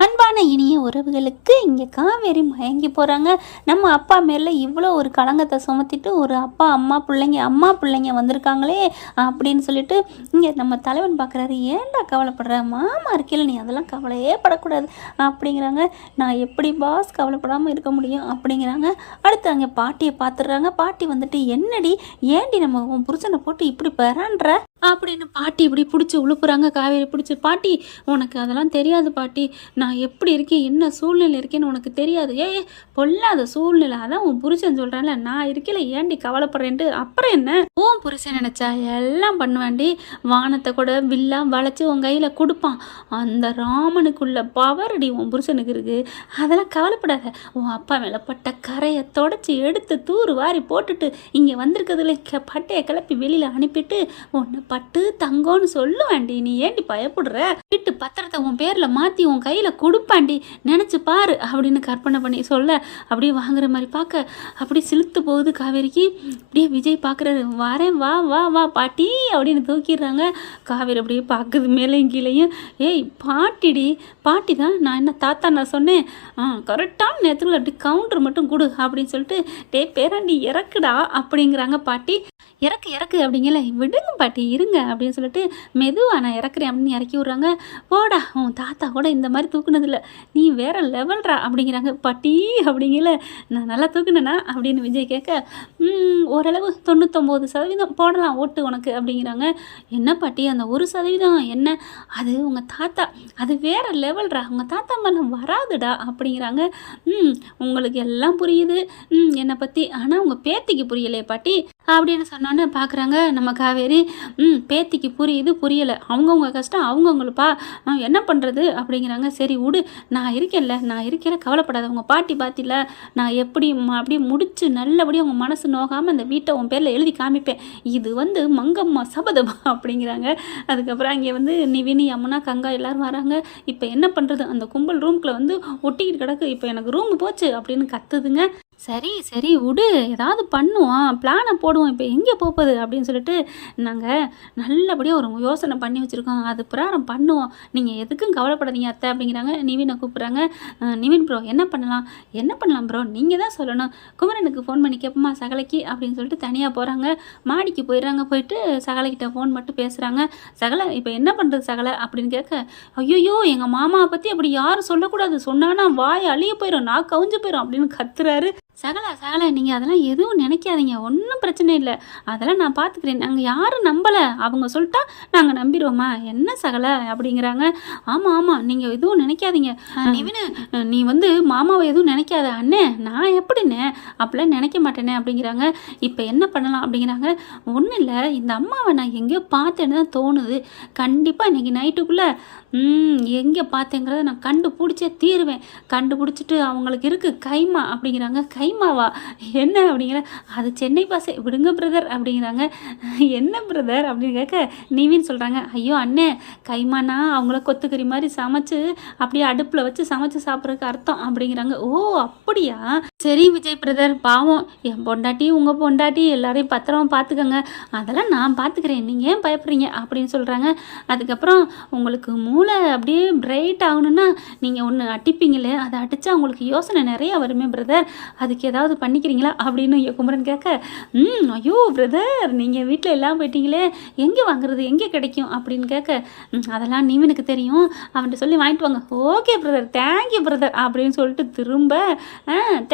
அன்பான இனிய உறவுகளுக்கு இங்கே காவேரி மயங்கி போகிறாங்க. நம்ம அப்பா மேலே இவ்வளோ ஒரு களங்கத்தை சுமத்திட்டு ஒரு அப்பா அம்மா பிள்ளைங்க வந்திருக்காங்களே அப்படின்னு சொல்லிட்டு இங்கே நம்ம தலைவன் பார்க்குறாரு. ஏன்டா கவலைப்படுற, மாமா இருக்கையில் நீ அதெல்லாம் கவலையே படக்கூடாது அப்படிங்கிறாங்க. நான் எப்படி பாஸ் கவலைப்படாமல் இருக்க முடியும் அப்படிங்கிறாங்க. அடுத்து அங்கே பாட்டியை பார்த்துடுறாங்க. பாட்டி வந்துட்டு என்னடி ஏண்டி நம்ம உன் புருஷனை போட்டு இப்படி பெறான்ற அப்படின்னு பாட்டி இப்படி பிடிச்சி உழுப்புறாங்க. காவேரி பிடிச்சி, பாட்டி உனக்கு அதெல்லாம் தெரியாது பாட்டி, நான் எப்படி இருக்கேன் என்ன சூழ்நிலை இருக்கேன்னு உனக்கு தெரியாது. பொல்லாத சூழ்நிலை, அதான் உன் புருஷன் சொல்கிறேன்ல, நான் இருக்கல ஏண்டி கவலைப்படுறேன்ட்டு. அப்புறம் என்ன, உன் புருஷன் நினச்சா எல்லாம் பண்ணுவாண்டி, வானத்தை கூட வில்லா வளைச்சி உன் கையில் கொடுப்பான். அந்த ராமனுக்குள்ள பவர்டி உன் புருஷனுக்கு இருக்குது, அதெல்லாம் கவலைப்படாத. உன் அப்பா மேலே பட்ட கரையை தொடச்சி எடுத்து தூறு வாரி போட்டுட்டு இங்கே வந்திருக்கிறதுல பட்டையை கிளப்பி வெளியில் அனுப்பிட்டு உன்னை பட்டு தங்கோன்னு சொல்லுவாண்டி, நீ ஏண்டி பயப்படுற, வீட்டு பத்திரத்தை உன் பேரில் மாற்றி உன் கையில் கொடுப்பாண்டி, நினச்சி பாரு அப்படின்னு கற்பனை பண்ணி சொல்ல அப்படியே வாங்குற மாதிரி பார்க்க அப்படியே சிலுத்து போகுது காவேரிக்கு. அப்படியே விஜய் பார்க்குறாரு, வரேன் வா வா வா பாட்டி அப்படின்னு தூக்கிடுறாங்க. காவேரி அப்படியே பார்க்குது மேலேயும் கீழேயும். ஏய் பாட்டிடி, பாட்டி தான், நான் என்ன தாத்தா நான் சொன்னேன், கரெக்டான நேரத்தில் அப்படி கவுண்டர் மட்டும் கொடு அப்படின்னு சொல்லிட்டு, டே பேராண்டி இறக்குடா அப்படிங்கிறாங்க பாட்டி. இறக்கு அப்படிங்கல, விடுங்க பாட்டி இருங்க அப்படின்னு சொல்லிட்டு மெதுவாக நான் இறக்குறேன் அப்படின்னு இறக்கி விட்றாங்க. போடா, உன் தாத்தா கூட இந்த மாதிரி தூக்குனதில்ல, நீ வேற லெவல்ரா அப்படிங்கிறாங்க. பாட்டி அப்படிங்கல, நான் நல்லா தூக்குனேனா அப்படின்னு விஜய் கேட்க, ஓரளவு 99% போடலாம் ஓட்டு உனக்கு அப்படிங்கிறாங்க. என்ன பாட்டி அந்த 1% என்ன, அது உங்கள் தாத்தா, அது வேற லெவல்ரா, உங்கள் தாத்தா மேலே வராதுடா அப்படிங்கிறாங்க. உங்களுக்கு எல்லாம் புரியுது என்னை பற்றி, ஆனால் உங்கள் பேத்திக்கு புரியலையே பாட்டி அப்படின்னு சொன்னோன்னு பார்க்குறாங்க நம்ம காவேரி. பேத்திக்கு புரியுது புரியலை, அவங்கவுங்க கஷ்டம் அவங்கவுங்களுப்பா, என்ன பண்ணுறது அப்படிங்கிறாங்க. சரி விடு, நான் இருக்கேன்ல கவலைப்படாத, உங்கள் பாட்டி பார்த்தில நான் எப்படி அப்படியே முடிச்சு நல்லபடியாக உங்கள் மனசு நோகாமல் அந்த வீட்டை உன் பேரில் எழுதி காமிப்பேன், இது மங்கம்மா சபதமா அப்படிங்கிறாங்க. அதுக்கப்புறம் அங்கே நிவின் யமுனா கங்கா எல்லோரும் வராங்க. இப்போ என்ன பண்ணுறது, அந்த கும்பல் ரூம்குள்ளே ஒட்டிக்கிட்டு கிடக்கு, இப்போ எனக்கு ரூம் போச்சு அப்படின்னு கத்துதுங்க. சரி விடு, ஏதாவது பண்ணுவோம், பிளானை போடுவோம், இப்போ எங்கே போகுது அப்படின்னு சொல்லிட்டு நாங்கள் நல்லபடியாக ஒரு யோசனை பண்ணி வச்சுருக்கோம், அது பிரகாரம் பண்ணுவோம், நீங்கள் எதுக்கும் கவலைப்படாதீங்க அத்தை அப்படிங்கிறாங்க. நிவினை கூப்பிட்றாங்க. நிவின் ப்ரோ என்ன பண்ணலாம் ப்ரோ, நீங்கள் தான் சொல்லணும், குமரனுக்கு ஃபோன் பண்ணி கேட்போமா சகலைக்கு அப்படின்னு சொல்லிட்டு தனியாக போகிறாங்க. மாடிக்கு போயிடுறாங்க. போயிட்டு சகலைக்கிட்ட ஃபோன் மட்டும் பேசுகிறாங்க. சகலை இப்போ என்ன பண்ணுறது சகலை அப்படின்னு கேட்க, ஐயோ எங்கள் மாமாவை பற்றி அப்படி யாரும் சொல்லக்கூடாது, சொன்னான்னா வாய் அழிய போயிடும், நான் கவுஞ்சு போயிடும் அப்படின்னு கத்துறாரு. சகலை நீங்கள் அதெல்லாம் எதுவும் நினைக்காதீங்க, ஒன்றும் பிரச்சனை இல்லை, அதெல்லாம் நான் பார்த்துக்கிறேன், நாங்கள் யாரும் நம்பலை, அவங்க சொல்லிட்டா நாங்கள் நம்பிடுவோமா என்ன சகலை அப்படிங்கிறாங்க. ஆமாம் நீங்கள் எதுவும் நினைக்காதீங்க நிவினு, நீ மாமாவை எதுவும் நினைக்காத அண்ணே, நான் எப்படிண்ணே அப்படிலாம் நினைக்க மாட்டேனே அப்படிங்கிறாங்க. இப்போ என்ன பண்ணலாம் அப்படிங்கிறாங்க. ஒன்றும் இல்லை, இந்த அம்மாவை நான் எங்கேயோ பார்த்தேன்னு தான் தோணுது, கண்டிப்பாக இன்றைக்கி நைட்டுக்குள்ளே எங்கே பார்த்தேங்கிறத நான் கண்டுபிடிச்சே தீருவேன், கண்டுபிடிச்சிட்டு அவங்களுக்கு இருக்குது கைமா அப்படிங்கிறாங்க. கைமாவா என்ன அப்படிங்கிற, அது சென்னை பாசை, விடுங்க பிரதர் அப்படிங்கிறாங்க. என்ன பிரதர் அப்படின்னு கேட்க நிவின் சொல்கிறாங்க, ஐயோ அண்ணே கைமானா அவங்கள கொத்துக்கறி மாதிரி சமைச்சு அப்படியே அடுப்பில் வச்சு சமைச்சு சாப்பிட்றதுக்கு அர்த்தம் அப்படிங்கிறாங்க. ஓ அப்படியா, சரி விஜய் பிரதர், பாவம் என் பொண்டாட்டி உங்கள் பொண்டாட்டி எல்லாரையும் பத்திரமா பார்த்துக்கோங்க, அதெல்லாம் நான் பார்த்துக்கிறேன், நீங்கள் ஏன் பயப்படுறீங்க அப்படின்னு சொல்கிறாங்க. அதுக்கப்புறம் உங்களுக்கு மூளை அப்படியே பிரைட் ஆகணும்னா நீங்கள் ஒன்று அடிப்பீங்களே, அதை அடித்தா உங்களுக்கு யோசனை நிறையா வருமே பிரதர், அதுக்கு ஏதாவது பண்ணிக்கிறீங்களா அப்படின்னு குமரன் கேட்க, ஐயோ பிரதர் நீங்கள் வீட்டில் எல்லாம் போயிட்டீங்களே, எங்கே வாங்குறது எங்கே கிடைக்கும் அப்படின்னு கேட்க, அதெல்லாம் நிவினுக்கு தெரியும், அவன்கிட்ட சொல்லி வாங்கிட்டு வாங்க. ஓகே பிரதர், தேங்க்யூ பிரதர் அப்படின்னு சொல்லிட்டு திரும்ப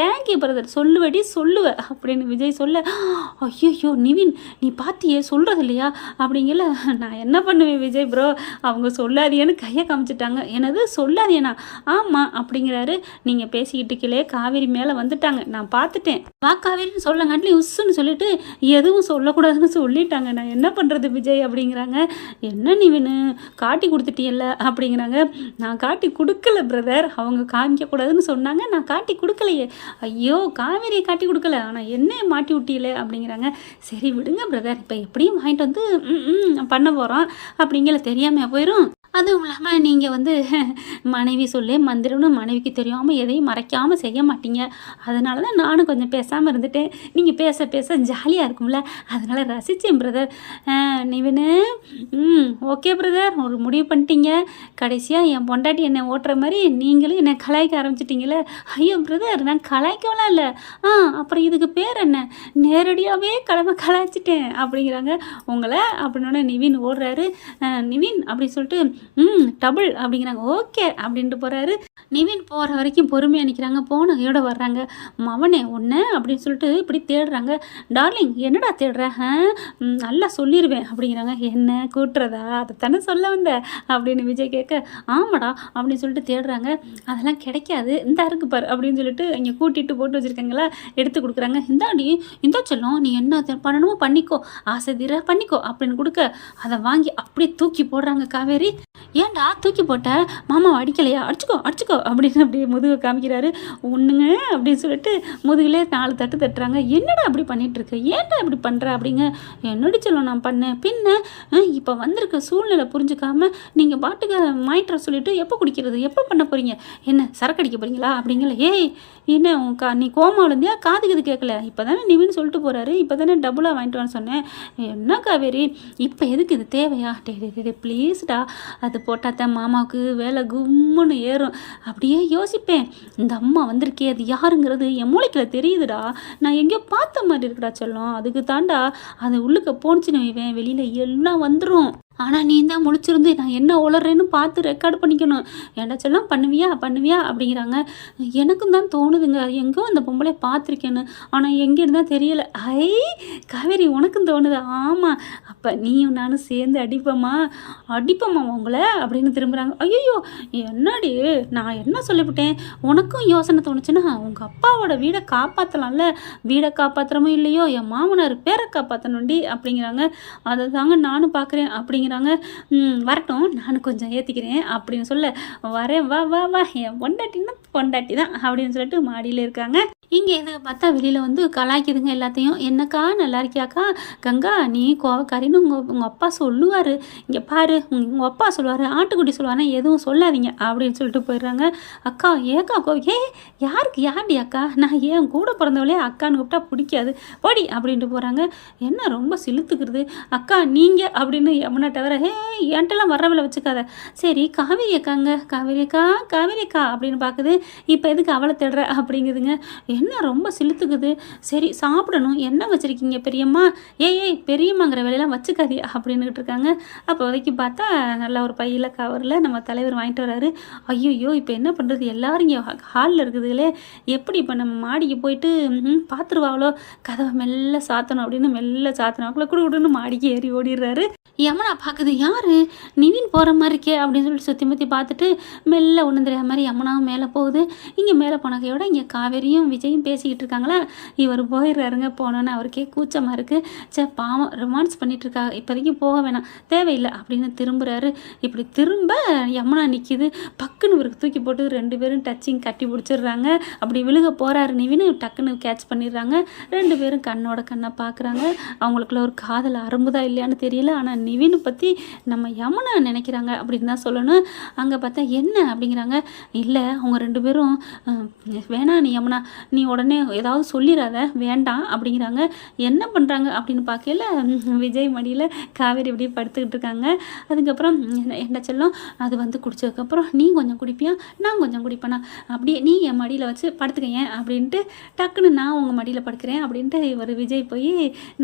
தேங்க்யூ பிரதர் சொல்லுவ அப்படின்னு விஜய் சொல்ல, ஐயோ நிவின் நீ பார்த்தியே சொல்கிறது இல்லையா அப்படிங்கல, நான் என்ன பண்ணுவேன் விஜய் ப்ரோ, அவங்க சொல்லாதியன்னு கையை காமிச்சிட்டாங்க. எனது சொல்லாதியனா, ஆமாம் அப்படிங்கிறாரு. நீங்கள் பேசிக்கிட்டு கீழே காவேரி மேலே வந்துட்டாங்க, நான் பார்த்துட்டேன், வா காவேரின்னு சொல்லங்காட்டிலே உஸ்ஸுன்னு சொல்லிட்டு எதுவும் சொல்லக்கூடாதுன்னு சொல்லிட்டாங்க, நான் என்ன பண்ணுறது விஜய் அப்படிங்கிறாங்க. என்ன நிவின்னு காட்டி கொடுத்துட்டியல்ல அப்படிங்கிறாங்க. நான் காட்டி கொடுக்கல பிரதர், அவங்க காமிக்கக்கூடாதுன்னு சொன்னாங்க, நான் காட்டி கொடுக்கலையே. ஐயோ காவேரியை காட்டி கொடுக்கல, ஆனால் என்ன மாட்டி விட்டீங்களே அப்படிங்கிறாங்க. சரி விடுங்க பிரதர், இப்போ எப்படியும் வாங்கிட்டு வந்து பண்ண போகிறோம் அப்படிங்கிற தெரியாமல் போயிடும். அதுவும் இல்லாமல் நீங்கள் வந்து மனைவி சொல்லி மந்திரம்னு மனைவிக்கு தெரியாமல் எதையும் மறைக்காமல் செய்ய மாட்டீங்க. அதனால தான் நானும் கொஞ்சம் பேசாமல் இருந்துட்டேன். நீங்கள் பேச பேச ஜாலியாக இருக்கும்ல, அதனால் ரசித்தேன் பிரதர். நிவினு ஓகே பிரதர், ஒரு முடிவு பண்ணிட்டீங்க. கடைசியாக என் பொண்டாட்டி என்னை ஓட்டுற மாதிரி நீங்களும் என்னை கலாய்க்க ஆரம்பிச்சிட்டிங்களே. ஐயோ பிரதர், நான் கலாய்க்கலாம் இல்லை. அப்புறம் இதுக்கு பேர் என்ன, நேரடியாகவே கலாய்ச்சிட்டேன் அப்படிங்கிறாங்க. உங்களை அப்படின்னோடனே நிவின் ஓடுறாரு. நிவின் அப்படின்னு சொல்லிட்டு டபுள் அப்படிங்கிறாங்க. ஓகே அப்படின்ட்டு போகிறாரு. நிவின் போகிற வரைக்கும் பொறுமையாக நிற்கிறாங்க. போனகையோட வர்றாங்க. மவனே ஒன்று அப்படின்னு சொல்லிட்டு இப்படி தேடுறாங்க. டார்லிங் என்னடா தேடுற, நல்லா சொல்லிடுவேன் அப்படிங்கிறாங்க. என்ன கூட்டுறதா, அதை தானே சொல்ல வந்த அப்படின்னு விஜய் கேட்க, ஆமாடா அப்படின்னு சொல்லிட்டு தேடுறாங்க. அதெல்லாம் கிடைக்காது, இந்த இருக்கு பாரு அப்படின்னு சொல்லிட்டு இங்கே கூட்டிகிட்டு போட்டு வச்சுருக்காங்களா, எடுத்து கொடுக்குறாங்க. இந்தாடி இந்த செல்லம், நீ என்ன பண்ணணுமோ பண்ணிக்கோ, ஆசை தீர பண்ணிக்கோ அப்படின்னு கொடுக்க, அதை வாங்கி அப்படியே தூக்கி போடுறாங்க காவேரி. ஏன்டா தூக்கி போட்ட, மாமா அடிக்கலையா, அடிச்சுக்கோ அடிச்சுக்கோ அப்படின்னு அப்படியே முதுகை காமிக்கிறாரு. ஒன்றுங்க அப்படின்னு சொல்லிட்டு முதுகிலே 4 தட்டு தட்டுறாங்க. என்னடா அப்படி பண்ணிகிட்ருக்கு, ஏன்டா இப்படி பண்ணுற அப்படிங்க. என்னடி சொல்லும் நான் பண்ணேன் பின்ன, இப்போ வந்திருக்க சூழ்நிலை புரிஞ்சுக்காமல் நீங்கள் பாட்டுக்கு மாயிட்ற சொல்லிவிட்டு எப்போ குடிக்கிறது, எப்போ பண்ண போகிறீங்க, என்ன சரக்கு அடிக்க போகிறீங்களா அப்படிங்கல. ஏய் என்ன நீ கோமாவில் இருந்தியா, காதுக்கு கேட்கல, இப்போ தானே நிவின்னு சொல்லிட்டு போகிறாரு, இப்போ தானே டபுளாக வாங்கிட்டு வான்னு சொன்னேன். என்ன காவேரி இப்போ எதுக்கு இது தேவையா, டே ப்ளீஸ்டா, அது போட்டால் தான் மாமாவுக்கு வேலை கும்முன்னு ஏறும். அப்படியே யோசிப்பேன், இந்த அம்மா வந்திருக்கே அது யாருங்கிறது என் மூளைக்குள்ள தெரியுதுடா, நான் எங்கேயோ பார்த்த மாதிரி இருக்குடா சொல்லும், அதுக்கு தாண்டா அது உள்ளுக்க போணுச்சுன்னு வைவேன், வெளியில் எல்லாம் வந்துடும். ஆனால் நீ தான் முழிச்சிருந்து நான் என்ன உளறேன்னு பார்த்து ரெக்கார்டு பண்ணிக்கணும். ஏன்டா செல்லம் பண்ணுவியா அப்படிங்கிறாங்க. எனக்கும் தான் தோணுதுங்க, எங்கோ அந்த பொம்பளை பார்த்துருக்கேன்னு, ஆனால் எங்கேன்னு தான் தெரியலை. காவேரி உனக்கும் தோணுது. ஆமாம், அப்போ நீயும் நானும் சேர்ந்து அடிப்போமா உங்களை அப்படின்னு திரும்புகிறாங்க. ஐயோ என்னடி நான் என்ன சொல்லிவிட்டேன், உனக்கும் யோசனை தோணுச்சுன்னா உங்கள் அப்பாவோட வீடை காப்பாற்றலாம்ல, வீடை காப்பாற்றுறமோ இல்லையோ என் மாமனார் பேரை காப்பாற்றணுண்டி அப்படிங்கிறாங்க. அதை தாங்க நானும் பார்க்குறேன் அப்படிங்கிறாங்க. வரட்டும் நானும் கொஞ்சம் ஏற்றிக்கிறேன் அப்படின்னு சொல்ல, வரேன் வா வா வா, என் பொண்டாட்டி தான் அப்படின்னு சொல்லிட்டு மாடியில் இருக்காங்க. இங்கே எதை பார்த்தா வெளியில் வந்து கலாய்க்குதுங்க எல்லாத்தையும். என்னக்கா நல்லா இருக்கியாக்கா, கங்கா நீ கோவக்காரின்னு உங்கள் அப்பா சொல்லுவார், இங்கே பாரு உங்கள் அப்பா சொல்லுவார், ஆட்டுக்குட்டி சொல்லுவாருன்னா எதுவும் சொல்லாதீங்க அப்படின்னு சொல்லிட்டு போயிடுறாங்க. அக்கா ஏக்கா யாருடி அக்கா, நான் ஏன் கூட பிறந்தவளே அக்கான்னு கூப்பிட்டா பிடிக்காது போடி அப்படின்ட்டு போகிறாங்க. என்ன ரொம்ப சிலுத்துக்கிறது, அக்கா நீங்கள் அப்படின்னு யமுனா தவிர என்கிட்டலாம் வரவில்லை வச்சுக்காத. சரி காவேரி அக்கா அப்படின்னு பார்க்குது. இப்போ எதுக்கு அவளை தேடுற அப்படிங்குதுங்க. என்ன ரொம்ப சிலுத்துக்குது, சரி சாப்பிடணும், என்ன வச்சுருக்கீங்க பெரியம்மா, ஏய் பெரியம்மாங்கிற வேலையெல்லாம் வச்சுக்காதி அப்படின்னுட்டு இருக்காங்க. அப்போ வரைக்கும் பார்த்தா நல்லா ஒரு பையில் கவரில் நம்ம தலைவர் வாங்கிட்டு வராரு. ஐயோ இப்போ என்ன பண்ணுறது, எல்லோரும் இங்கே ஹாலில் இருக்குதுங்களே, எப்படி இப்போ நம்ம மாடிக்கு போயிட்டு பார்த்துருவாங்களோ, கதவை மெல்ல சாத்தணும் அப்படின்னு மெல்ல சாத்தினாக்குள்ள குடுன்னு மாடிக்கு ஏறி ஓடிடுறாரு. யமுனா பார்க்குது, யார் நிவின் போகிற மாதிரி இருக்கே அப்படின்னு சொல்லிட்டு சுற்றி முற்றி பார்த்துட்டு மெல்ல ஒன்று தெரியாத மாதிரி யமுனாவும் மேலே போகுது. இங்கே மேலே போனக்கையோட இங்கே காவேரியும் விஜயும் பேசிக்கிட்டு இருக்காங்களா, இவர் போயிடுறாருங்க. போனோன்னு அவருக்கே கூச்சமாக இருக்குது. பாவம் ரொமான்ஸ் பண்ணிகிட்ருக்கா, இப்போதைக்கு போக வேணாம் தேவையில்லை அப்படின்னு திரும்புகிறாரு. இப்படி திரும்ப யமுனா நிற்கிது. பக்குன்னு இவருக்கு தூக்கி போட்டு 2 பேரும் டச்சிங் கட்டி பிடிச்சிடுறாங்க. அப்படி விழுக போகிறாரு நிவின், டக்குன்னு கேட்ச் பண்ணிடுறாங்க. 2 பேரும் கண்ணோட கண்ணை பார்க்குறாங்க. அவங்களுக்குள்ள ஒரு காதல் அரும்புதா இல்லையான்னு தெரியல, ஆனால் நிவினை பற்றி நம்ம யமுனா நினைக்கிறாங்க அப்படின்னு தான் சொல்லணும். அங்கே பார்த்தா என்ன அப்படிங்கிறாங்க. இல்லை அவங்க 2 பேரும் வேணாம் நீ யமுனா நீ உடனே ஏதாவது சொல்லிடாத வேண்டாம் அப்படிங்கிறாங்க. என்ன பண்ணுறாங்க அப்படின்னு பார்க்கல விஜய் மடியில் காவேரி இப்படியே படுத்துக்கிட்டு இருக்காங்க. அதுக்கப்புறம் என்ன செல்லம் அது வந்து குடித்ததுக்கப்புறம் நீ கொஞ்சம் குடிப்பியா நான் கொஞ்சம் குடிப்பேனா, அப்படியே நீ என் மடியில் வச்சு படுத்துக்கங்க அப்படின்ட்டு டக்குன்னு நான் உங்கள் மடியில் படுக்கிறேன் அப்படின்ட்டு இவர் விஜய் போய்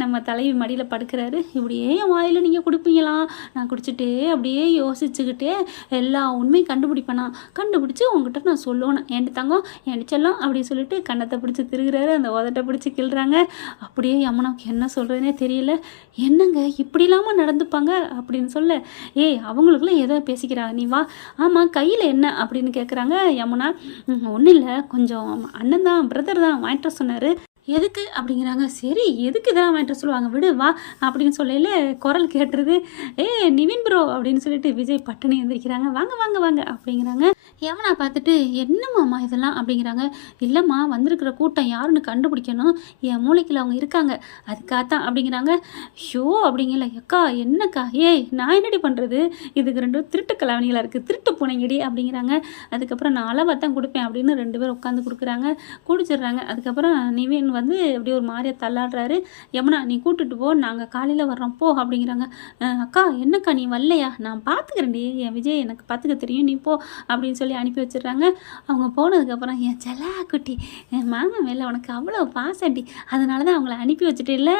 நம்ம தலைவி மடியில் படுக்கிறாரு. இப்படியே என் வாயில் நீங்கள் குடிப்பீங்களா, நான் குடிச்சிட்டே அப்படியே யோசிச்சுக்கிட்டே எல்லா உண்மையும் கண்டுபிடிச்சி உங்ககிட்ட நான் சொல்லுவேன், என்கிட்ட தங்கம் என்கிட்ட செல்லம் அப்படின்னு சொல்லிட்டு கண்ணத்தை பிடிச்சி திருகிறாரு. அந்த உதட்டை பிடிச்சி கிள்றாங்க. அப்படியே யமுனாவுக்கு என்ன சொல்கிறதுனே தெரியல. என்னங்க இப்படி இல்லாமல் நடந்துப்பாங்க அப்படின்னு சொல்ல, அவங்களுக்குலாம் ஏதோ பேசிக்கிறாங்க, நீ வா. ஆமாம் கையில் என்ன அப்படின்னு கேட்குறாங்க யமுனா. ஒன்றும் இல்லை, கொஞ்சம் அண்ணன் தான் பிரதர் தான் வாங்கிட்டு சொன்னார். எதுக்கு அப்படிங்கிறாங்க. சரி எதுக்கு இதெல்லாம் வாங்கிட்டு சொல்லுவாங்க விடு வா அப்படின்னு சொல்லையில் குரல் கேட்டுருது. நிவின் ப்ரோ அப்படின்னு சொல்லிட்டு விஜய் பட்டுன்னு எழுந்திரிக்கிறாங்க. வாங்க அப்படிங்கிறாங்க. யமுனா பார்த்துட்டு என்னம்மாம்மா இதெல்லாம் அப்படிங்கிறாங்க. இல்லைம்மா வந்திருக்கிற கூட்டம் யாருன்னு கண்டுபிடிக்கணும், என் மூளைக்குள்ள அவங்க இருக்காங்க அதுக்காகத்தான் அப்படிங்கிறாங்க. ஷோ அப்படிங்கல எக்கா என்னக்கா ஏய் நான் என்னடி பண்ணுறது, இதுக்கு ரெண்டும் திருட்டு கலாவணிகளாக இருக்குது, திருட்டு பூனைங்கடி அப்படிங்கிறாங்க. அதுக்கப்புறம் நான் அளவாக தான் கொடுப்பேன் அப்படின்னு 2 பேரும் உட்காந்து கொடுக்குறாங்க, குடிச்சிடுறாங்க. அதுக்கப்புறம் நிவின் வந்து அப்படியே ஒரு மாதிரியாக தள்ளாடுறாரு. யமுனா நீ கூப்பிட்டுட்டு போ, நாங்கள் காலையில் வர்றோம் போ அப்படிங்கிறாங்க. அக்கா என்னக்கா நீ வரலையா, நான் பார்த்துக்கிறேன்டி, என் விஜய் எனக்கு பார்த்துக்க தெரியும், நீ போ அப்படின்னு சொல்லி அனுப்பி வச்சிடுறாங்க. அவங்க போனதுக்கப்புறம் என் செல்லா குட்டி என் மாமா மேலே உனக்கு அவ்வளோ பாசண்டி, அதனால தான் அவங்கள அனுப்பி வச்சுட்டு இல்லை,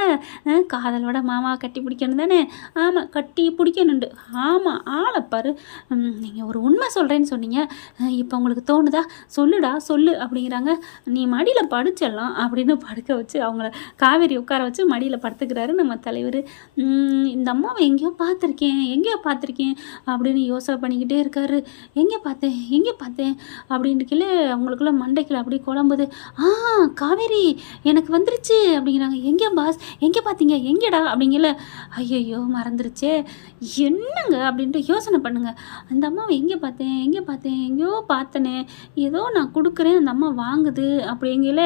காதலோட மாமாவை கட்டி பிடிக்கணும் தானே. ஆமாம் கட்டி பிடிக்கணுண்டு. ஆமாம் ஆளைப்பாரு, நீங்கள் ஒரு உண்மை சொல்கிறேன்னு சொன்னீங்க, இப்போ உங்களுக்கு தோணுதா, சொல்லுடா சொல்லு அப்படிங்கிறாங்க. நீ மடியில் படுச்சிடலாம் அப்படின்னு படுக்க வச்சு அவங்கள காவேரி உட்கார வச்சு மடியில் படுத்துக்கிறாரு நம்ம தலைவர். இந்த அம்மாவை எங்கேயோ பார்த்துருக்கேன் அப்படின்னு யோசனை பண்ணிக்கிட்டே இருக்காரு. எங்கே பார்த்தேன் அப்படின்ட்டுக்கில அவங்களுக்குள்ள மண்டைக்குள்ள அப்படி குழம்புது. காவேரி எனக்கு வந்துருச்சு அப்படிங்கிறாங்க. எங்கே பாஸ் எங்கே பார்த்தீங்க, எங்கேடா அப்படிங்கல. ஐயையோ மறந்துருச்சே, என்னங்க அப்படின்ட்டு யோசனை பண்ணுங்க. அந்த அம்மாவை எங்கே பார்த்தேன் எங்கேயோ பார்த்தனே, ஏதோ நான் கொடுக்குறேன் அந்த அம்மா வாங்குது அப்படிங்கல.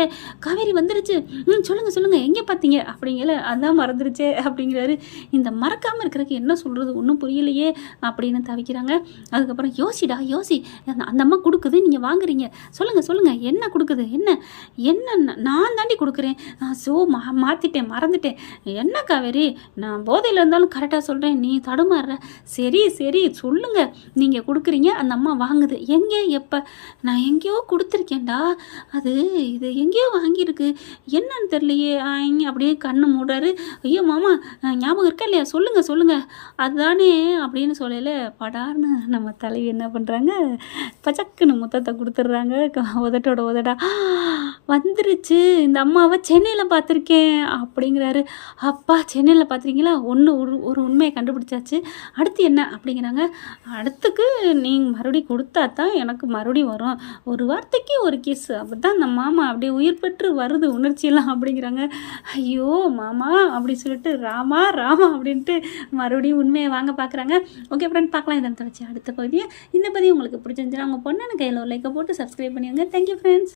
காவேரி வந்துருச்சு, சொல்லுங்கள் எங்கே பார்த்தீங்க அப்படிங்கல. அதான் மறந்துருச்சே அப்படிங்கிறாரு. இந்த மறக்காமல் இருக்கிறதுக்கு என்ன சொல்கிறது ஒன்றும் புரியலையே அப்படின்னு தவிக்கிறாங்க. அதுக்கப்புறம் யோசி அந்த அம்மா கொடுக்குது, நீங்கள் வாங்குறீங்க, சொல்லுங்கள் என்ன கொடுக்குது, என்ன நான் தாண்டி கொடுக்குறேன். மாற்றிட்டேன் மறந்துட்டேன். என்ன காவேரி நான் போதையில் இருந்தாலும் கரெக்டாக சொல்கிறேன், நீ தடுமாறுற. சரி சொல்லுங்கள், நீங்கள் கொடுக்குறீங்க அந்த அம்மா வாங்குது, எங்கே எப்போ, நான் எங்கேயோ கொடுத்துருக்கேன்டா, இது எங்கேயோ வாங்கியிருக்கு, என்னன்னு தெரியலையே அப்படியே கண்ணு மூடுறாரு. ஐயோ மாமா ஞாபகம் இருக்கா இல்லையா, சொல்லுங்கள் அதுதானே அப்படின்னு சொல்லல. படார்னு நம்ம தலைவி என்ன பண்ணுறாங்க, பச்சக்குன்னு முத்தத்தை கொடுத்துட்றாங்க. உதட்டோட உதடா வந்துருச்சு, இந்த அம்மாவை சென்னையில் பார்த்துருக்கேன் அப்படிங்கிறாரு. அப்பா சென்னையில் பார்த்துருக்கீங்களா, ஒரு உண்மையை கண்டுபிடிச்சாச்சு, அடுத்து என்ன அப்படிங்கிறாங்க. அடுத்துக்கு நீங்கள் மறுபடியும் கொடுத்தா தான் எனக்கு மறுபடியும் வரும், ஒரு வார்த்தைக்கு ஒரு கிஸ், அப்படி தான் அந்த மாமா அப்படியே உயிர் பெற்று வருது உணர்ச்சியெல்லாம் அப்படிங்கிறாங்க. ஐயோ மாமா அப்படி சொல்லிட்டு ராமா அப்படின்ட்டு மறுபடியும் உண்மையை வாங்க பார்க்குறாங்க. ஓகே ஃப்ரெண்ட், பார்க்கலாம் இதை வச்சு அடுத்த பகுதியை. இந்த பதிவு உங்களுக்கு பிடிச்சிருந்துச்சுன்னா உங்கள் பொண்ணு கையில் ஒரு லைக்கை போட்டு சப்ஸ்கிரைப் பண்ணிடுங்க. Thank you friends.